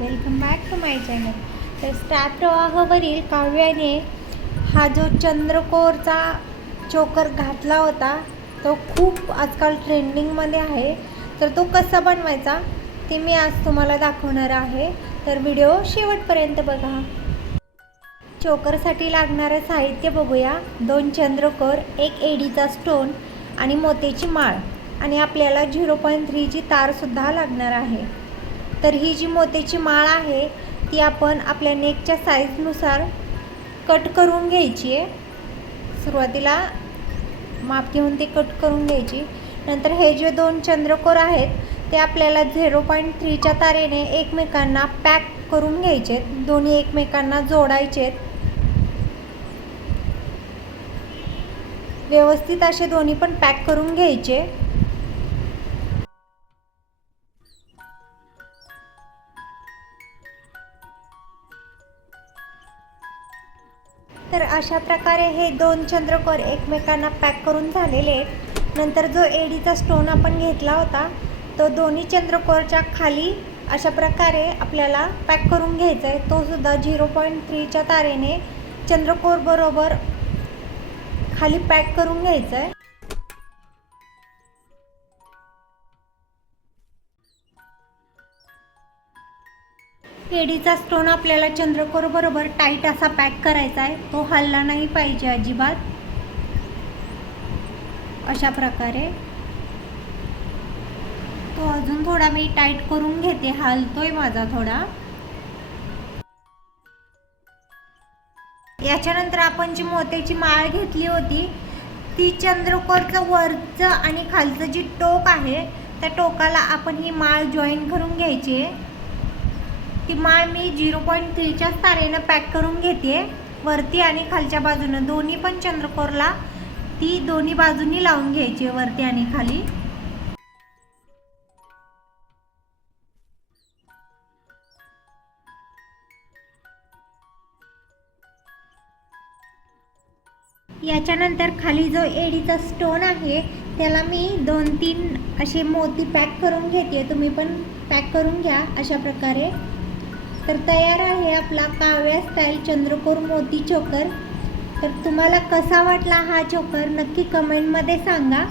Welcome back to my channel. तर star प्रवाहावरील काव्याने हा जो चंद्रकोरचा चोकर घातला होता तो खूप आजकाल ट्रेंडिंगमध्ये आहे. तर तो कसा बनवायचा ते मी आज तुम्हाला दाखवणार आहे. तर व्हिडिओ शेवटपर्यंत बघा. चोकरसाठी लागणारं साहित्य बघूया. 2 चंद्रकोर, 1 एडीचा स्टोन आणि मोत्याची माळ आणि आपल्याला 0.3ची तारसुद्धा लागणार आहे. तर ही जी मोत्याची माळ आहे ती आपण आपल्या नेकच्या साईजनुसार कट करून घ्यायची आहे. सुरुवातीला माप घेऊन ते कट करून घ्यायची. नंतर हे जे 2 चंद्रकोर आहेत ते आपल्याला 0.3च्या तारेने एकमेकांना पॅक करून घ्यायचे. दोन्ही एकमेकांना जोडायचे. व्यवस्थित असे दोन्ही पण पॅक करून घ्यायचे. तर अशा प्रकारे हे 2 चंद्रकोर एकमेकांना पॅक करून झालेले आहेत. नंतर जो एडीचा स्टोन आपण घेतला होता तो दोन्ही चंद्रकोरच्या खाली अशा प्रकारे आपल्याला पॅक करून घ्यायचा आहे. तो सुद्धा 0.3च्या तारेने चंद्रकोर बरोबर खाली पॅक करून घ्यायचा आहे. एडीचा स्टोन आपल्याला चंद्रकोर बरोबर टाईट असा पॅक करायचा आहे. तो हलला नाही पाहिजे अजिबात. अशा प्रकारे तो अजून थोडा मी टाईट करून घेते. हलतोय माझा थोडा. याच्यानंतर आपण जी मोत्याची माळ घेतली होती ती चंद्रकोरचं वरचं आणि खालचं जी टोक आहे त्या टोकाला आपण ही माळ जॉईन करून घ्यायची आहे. ती माळ मी 0.3च्या तारेनं पॅक करून घेते. वरती आणि खालच्या बाजूनं दोन्ही पण चंद्रकोरला ती दोन्ही बाजूंनी लावून घ्यायची वरती आणि खाली. याच्यानंतर खाली जो एडीचा स्टोन आहे त्याला मी 2-3 असे मोती पॅक करून घेते. तुम्ही पण पॅक करून घ्या अशा प्रकारे. तर तयार आहे आपला काव्या स्टाईल चंद्रकोर मोती चोकर. तर तुम्हाला कसा वाटला हा चोकर नक्की कमेंटमध्ये सांगा.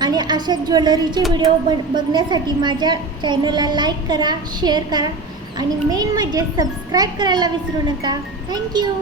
आणि अशा ज्वेलरीचे व्हिडिओ बघण्यासाठी माझ्या चॅनलला लाईक करा, शेअर करा आणि मेन म्हणजे सबस्क्राईब करायला विसरू नका. थँक्यू.